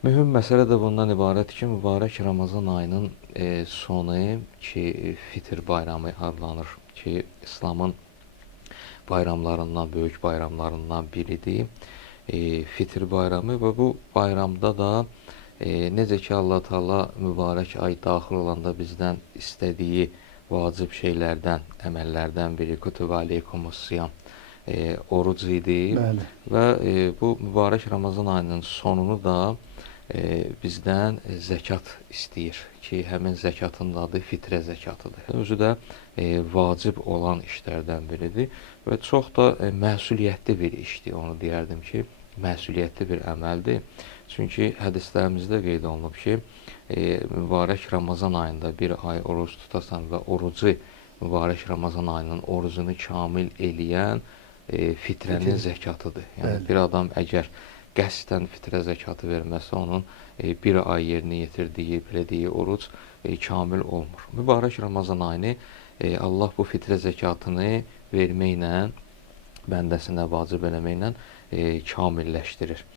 Mühüm məsələ də bundan ibarət ki, mübarək Ramazan ayının sonu ki, Fitr bayramı adlanır ki, İslamın bayramlarından, böyük bayramlarından biridir. Fitr bayramı və bu bayramda da necə ki Allah Taala mübarək ay daxil olanda bizdən istədiyi vacib şeylərdən, əməllərdən biri kutiba aleykumus-siyam oruc idi Bəli. və bu mübarək Ramazan ayının sonunu da bizdən zəkat istəyir ki, həmin zəkatın adı fitrə zəkatıdır. Özü də vacib olan işlərdən biridir və çox da məsuliyyətli bir işdir. Onu deyərdim ki, məsuliyyətli bir əməldir. Çünki hədislərimizdə qeyd olunub ki, mübarək Ramazan ayında bir ay oruc tutasan və orucu mübarək Ramazan ayının orucunu kamil eləyən fitrənin zəkatıdır. Yəni bir adam əgər qəsdən fitrə zəkatı verməsə, onun bir ay yerinə yetirdiyi, elədiyi oruc kamil olmur. Mübarək Ramazan ayını Allah bu fitrə zəkatını verməklə, bəndəsinə vacib eləməklə kamilləşdirir.